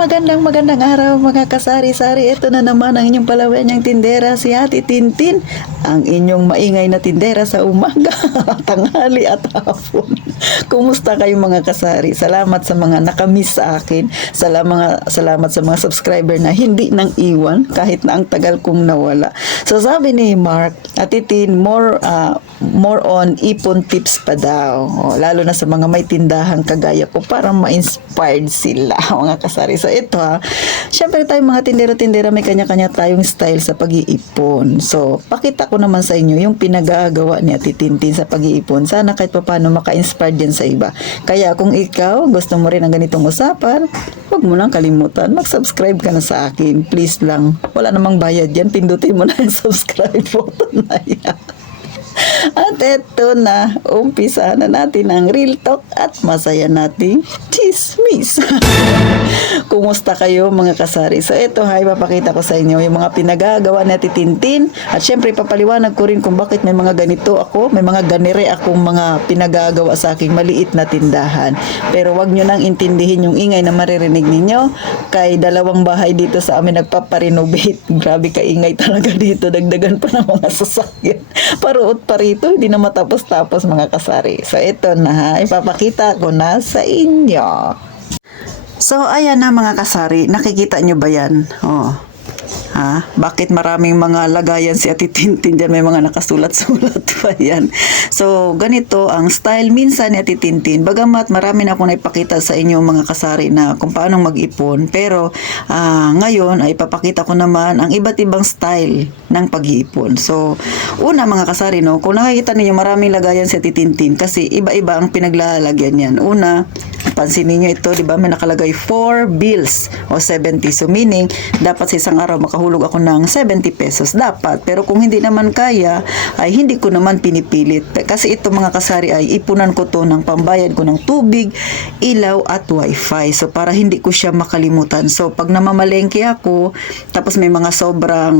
magandang araw mga kasari-sari. Ito na naman ang inyong palawanyang tindera, si Ate Tintin. Ang inyong maingay na tindera sa umaga, tanghali at hapon. Kumusta kayo mga kasari? Salamat sa mga nakamiss sa akin. Salamat sa mga subscriber na hindi nang iwan kahit na ang tagal kong nawala. So sabi ni Mark, Ate Tin, more on ipon tips pa daw. Lalo na sa mga may tindahan kagaya ko para ma-inspired sila mga kasari. So ito syempre tayong mga tindera-tindera may kanya-kanya tayong style sa pag-iipon. So pakita ko naman sa inyo yung pinagagawa ni Ate Tintin sa pag-iipon. Sana kahit paano maka-inspired din sa iba. Kaya kung ikaw gusto mo rin ang ganitong usapan, huwag mo nang kalimutan, mag-subscribe ka na sa akin. Please lang. Wala namang bayad yan. Pindutin mo na yung subscribe button na yan. At eto na, umpisa na natin ang real talk at masaya nating chismis. Kumusta kayo mga kasari? So eto ipapakita ko sa inyo yung mga pinagagawa ni Ate Tintin. At syempre papaliwanag ko rin kung bakit may mga ganito ako, may mga ganire akong mga pinagagawa sa aking maliit na tindahan. Pero wag nyo nang intindihin yung ingay na maririnig ninyo. Kay dalawang bahay dito sa amin nagpaparenovate. Grabe ka ingay talaga dito. Dagdagan pa ng mga sasakyan. Paruot pa rito, hindi na matapos-tapos mga kasari. So ito na ipapakita ko na sa inyo. So ayan na mga kasari, nakikita nyo ba yan? Bakit maraming mga lagayan si Ate Tintin dyan? May mga nakasulat-sulat pa yan. So, ganito ang style minsan ni Ate Tintin. Bagamat marami na akong naipakita sa inyo mga kasari na kung paano mag-ipon. Pero, ngayon ay papakita ko naman ang iba't ibang style ng pag-iipon. So, una mga kasari, no, kung nakikita niyo maraming lagayan si Ate Tintin kasi iba-iba ang pinaglalagyan yan. Una, pansin niyo ito, di ba? May nakalagay 4 bills o 70. So, meaning, dapat sa isang araw makahulog ako ng 70 pesos. Dapat. Pero kung hindi naman kaya, ay hindi ko naman pinipilit. Kasi ito mga kasari ay ipunan ko to ng pambayad ko ng tubig, ilaw at wifi. So, para hindi ko siya makalimutan. So, pag namamalengke ako, tapos may mga sobrang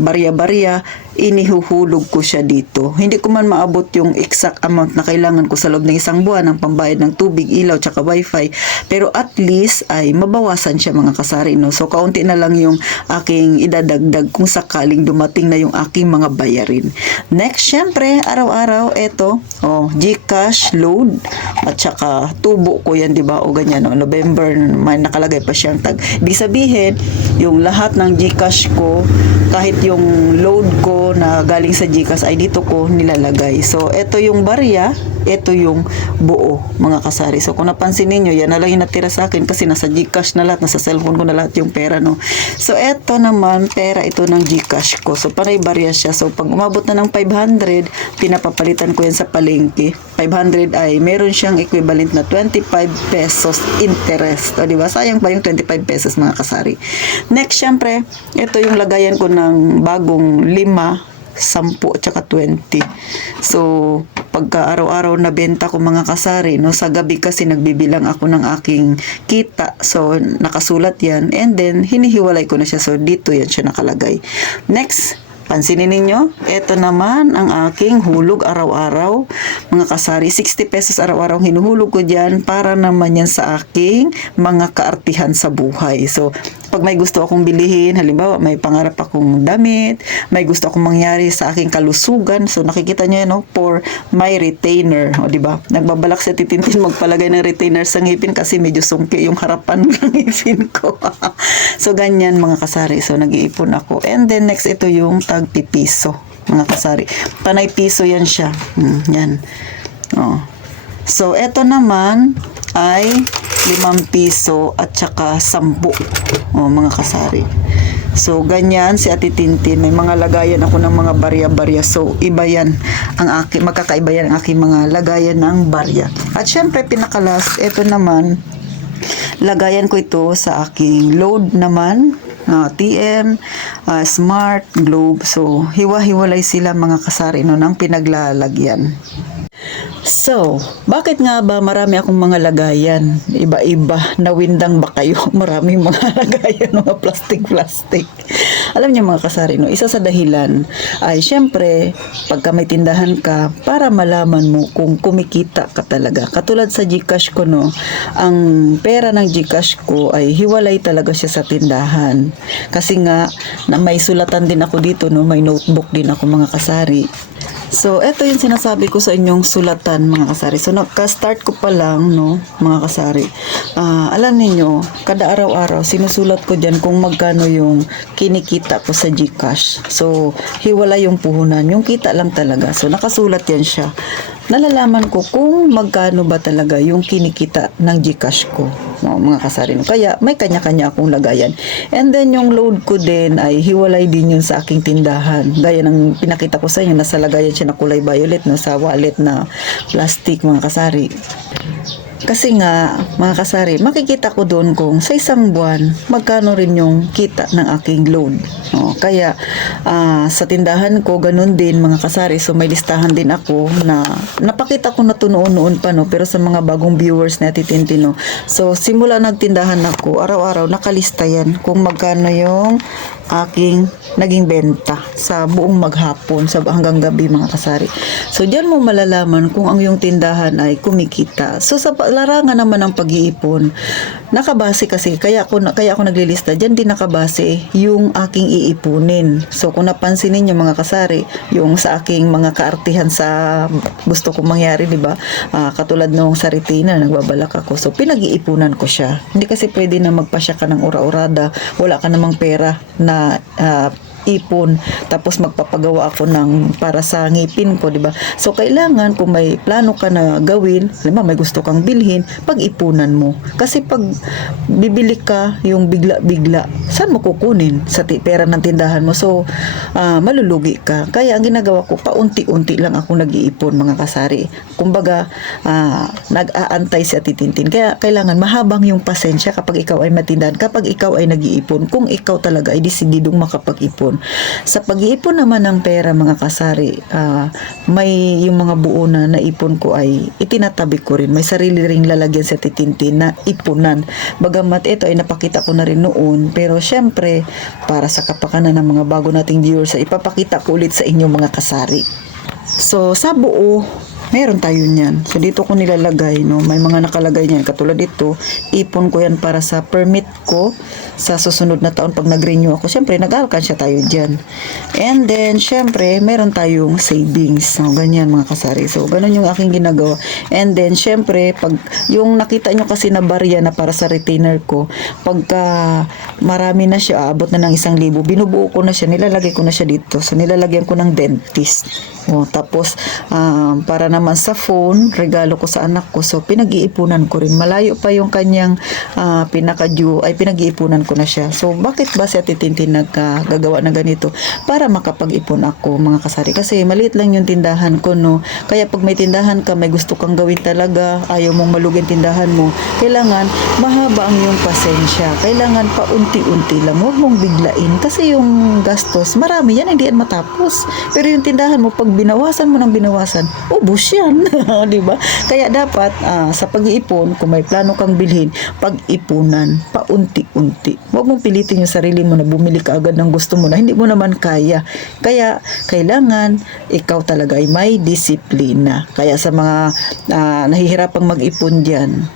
barya-barya, inihuhulog ko siya dito. Hindi ko man maabot yung exact amount na kailangan ko sa loob ng isang buwan ng pambayad ng tubig, ilaw, tsaka wifi. Pero at least ay mabawasan siya mga kasari, no? So, kaunti na lang yung aking idadagdag kung sakaling dumating na yung aking mga bayarin. Next, syempre, araw-araw, eto, GCash load, at saka tubo ko yan, di ba? O ganyan, no? November, may nakalagay pa siyang tag. Ibig sabihin, yung lahat ng GCash ko, kahit yung load ko na galing sa GCash ay dito ko nilalagay. So, eto yung barya, eto yung buo, mga kasari. So, kung napansin niyo yan na lang yung natira sa akin kasi nasa GCash na lahat, nasa cellphone ko na lahat yung pera, no? So, eto naman, pera ito ng GCash ko. So, panay barya siya. So, pag umabot na ng 500, pinapapalitan ko yan sa palengke. 500 ay meron siyang equivalent na 25 pesos interest. O, diba? Sayang pa yung 25 pesos, mga kasari. Next, syempre, ito yung lagayan ko ng bagong 5, 10, tsaka 20. So, pagka araw-araw na benta ko mga kasari, no, sa gabi kasi nagbibilang ako ng aking kita. So, nakasulat yan. And then, hinihiwalay ko na siya. So, dito yan siya nakalagay. Next, pansinin ninyo, ito naman ang aking hulog araw-araw. Mga kasari, 60 pesos araw-araw hinuhulog ko dyan para naman yan sa aking mga kaartihan sa buhay. So, pag may gusto akong bilihin, halimbawa may pangarap akong damit, may gusto akong mangyari sa aking kalusugan, so nakikita nyo yan, no, for my retainer, o diba, nagbabalak si Titintin magpalagay ng retainer sa ngipin kasi medyo sungki yung harapan ng ngipin ko. So ganyan mga kasari, so nag-iipon ako. And then next, ito yung tagpipiso mga kasari, panay piso yan siya, yan. So eto naman ay 5 piso at saka 10 mga kasari. So, ganyan si Ate Tintin. May mga lagayan ako ng mga barya-barya. So, iba yan. Magkakaiba yan ang aking mga lagayan ng barya. At syempre, pinakalas, ito naman, lagayan ko ito sa aking load naman. TM, Smart, Globe. So, hiwa-hiwalay sila mga kasari, no, ng pinaglalagyan. So, bakit nga ba marami akong mga lagayan? Iba-iba, nawindang ba kayo? Maraming mga lagayan, mga plastic-plastic. Alam niyo mga kasari, no? Isa sa dahilan ay syempre, pagka may tindahan ka, para malaman mo kung kumikita ka talaga. Katulad sa GCash ko, no? Ang pera ng GCash ko ay hiwalay talaga siya sa tindahan. Kasi nga, na may sulatan din ako dito, no? May notebook din ako mga kasari. So, eto yung sinasabi ko sa inyong sulatan, mga kasari. So, naka-start ko pa lang, no, mga kasari. Alam niyo, kada araw-araw, sinusulat ko dyan kung magkano yung kinikita ko sa GCash. So, hiwala yung puhunan. Yung kita lang talaga. So, nakasulat yan siya. Nalalaman ko kung magkano ba talaga yung kinikita ng GCash ko, no, mga kasari. Kaya, may kanya-kanya akong lagayan. And then, yung load ko din ay hiwalay din yun sa aking tindahan. Gaya ng pinakita ko sa inyo, nasa lagayan siya na kulay violet, no, sa wallet na plastic, mga kasari. Kasi nga, mga kasari, makikita ko doon kung sa isang buwan, magkano rin yung kita ng aking load. O, kaya, sa tindahan ko, ganun din, mga kasari. So, may listahan din ako na napakita ko na to noon pa, no? Pero sa mga bagong viewers na titintin, no? So, simula nagtindahan ako, araw-araw, nakalista yan kung magkano yung aking naging benta sa buong maghapon, sa hanggang gabi, mga kasari. So, diyan mo malalaman kung ang iyong tindahan ay kumikita. So, sa larangan naman ng pag-iipon, nakabase kasi, kaya ako naglilista, diyan din nakabase yung aking iipunin. So, kung napansin niyo mga kasari, yung sa aking mga kaartihan sa gusto kong mangyari, di ba? Katulad nung sa retina, nagbabalak ako. So, pinag-iipunan ko siya. Hindi kasi pwede na magpasya ka ng ura-urada, wala ka namang pera na ipon, tapos magpapagawa ako ng para sa ngipin ko, di ba? So, kailangan kung may plano ka na gawin, halimbawa may gusto kang bilhin, pag-ipunan mo. Kasi pag bibili ka yung bigla-bigla, saan mo kukunin? Sa pera ng tindahan mo. So, malulugi ka. Kaya ang ginagawa ko, paunti-unti lang ako nag-iipon, mga kasari. Kumbaga, nag-aantay si Ate Tintin. Kaya kailangan mahabang yung pasensya kapag ikaw ay matindahan, kapag ikaw ay nag-iipon, kung ikaw talaga ay desididong makapag-ipon. Sa pag-iipon naman ng pera, mga kasari, may yung mga buo na naipon ko ay itinatabi ko rin. May sarili ring lalagyan sa titintin na ipunan. Bagamat ito ay napakita ko na rin noon, pero syempre, para sa kapakanan ng mga bago nating viewers, ipapakita ko ulit sa inyo, mga kasari. So, sa buo, meron tayo niyan. So, dito ko nilalagay, no? May mga nakalagay niyan. Katulad dito, ipon ko yan para sa permit ko sa susunod na taon pag nag-renew ako. Siyempre, nag-alkansya tayo dyan. And then, siyempre, meron tayong savings. So, ganyan, mga kasari. So, ganun yung aking ginagawa. And then, siyempre, pag yung nakita nyo kasi na barya na para sa retainer ko, pagka marami na siya, abot na ng 1,000, binubuo ko na siya, nilalagay ko na siya dito. So, nilalagyan ko ng dentist. O, tapos, para naman sa phone, regalo ko sa anak ko. So, pinag-iipunan ko rin. Malayo pa yung kanyang pinaka-due, ay pinag-iipunan ko na siya. So, bakit ba si Ate Tintin nagkagawa na ganito? Para makapag-ipon ako, mga kasari. Kasi maliit lang yung tindahan ko, no? Kaya pag may tindahan ka, may gusto kang gawin talaga, ayaw mong malugin tindahan mo, kailangan mahaba ang iyong pasensya. Kailangan paunti-unti lang. Huwag mong biglain. Kasi yung gastos, marami yan, hindi yan matapos. Pero yung tindahan mo, pag binawasan mo ng binawasan, ubos yan. Diba? Kaya dapat, sa pag-iipon, kung may plano kang bilhin, pag-ipunan, paunti-unti. Huwag mong pilitin yung sarili mo na bumili ka agad ng gusto mo na hindi mo naman kaya. Kaya, kailangan, ikaw talaga ay may disiplina. Kaya sa mga nahihirapang mag-ipon dyan,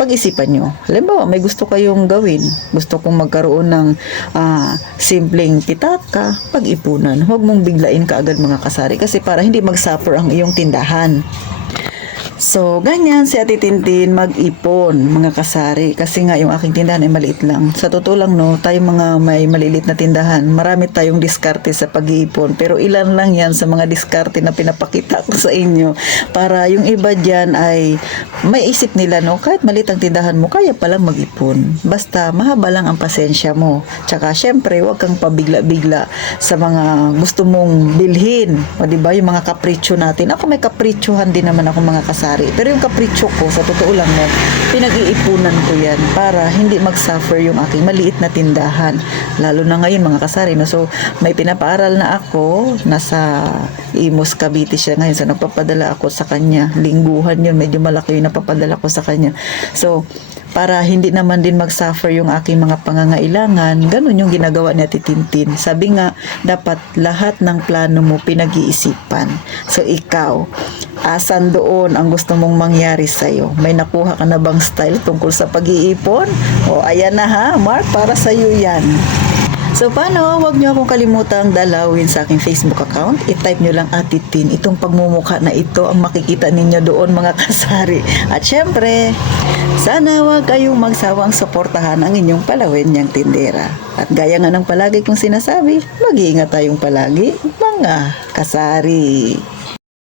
pag-isipan nyo. Halimbawa, may gusto kayong gawin. Gusto kong magkaroon ng simpleng pitaka, pag-ipunan. Huwag mong biglain ka agad, mga kasari. Kasi para hindi mag-suffer ang iyong tindahan. So, ganyan si Ate Tintin mag-ipon, mga kasari. Kasi nga yung aking tindahan ay maliit lang. Sa totoo lang, no, tayo mga may malilit na tindahan, marami tayong diskarte sa pag-iipon. Pero ilan lang yan sa mga diskarte na pinapakita ko sa inyo. Para yung iba dyan ay may isip nila, no, kahit maliit ang tindahan mo, kaya palang mag-ipon. Basta mahaba lang ang pasensya mo. Tsaka, syempre, huwag kang pabigla-bigla sa mga gusto mong bilhin. O, diba, yung mga kapritsyo natin. Ako may kapritsyuhan din naman ako, mga kasari. kasari. Pero yung kapritsyo ko, sa totoo lang no, pinag-iipunan ko yan para hindi mag-suffer yung aking maliit na tindahan. Lalo na ngayon mga kasari. No? So, may pinapaaral na ako. Nasa Imus, Cavite siya ngayon. So, nagpapadala ako sa kanya. Lingguhan yun. Medyo malaki yung napapadala ko sa kanya. So, para hindi naman din mag-suffer yung aking mga pangangailangan, ganun yung ginagawa ni Ate Tintin. Sabi nga, dapat lahat ng plano mo pinag-iisipan. So ikaw, asan doon ang gusto mong mangyari sa'yo? May nakuha ka na bang style tungkol sa pag-iipon? O ayan na ha, Mark, para sa'yo yan. So paano, huwag nyo akong kalimutang dalawin sa aking Facebook account. I-type nyo lang Ate Tin. Itong pagmumukha na ito ang makikita ninyo doon mga kasari. At syempre, sana huwag kayong magsawang suportahan ang inyong palawin niyang tindera. At gaya nga ng palagi kong sinasabi, mag-iingat tayong palagi mga kasari.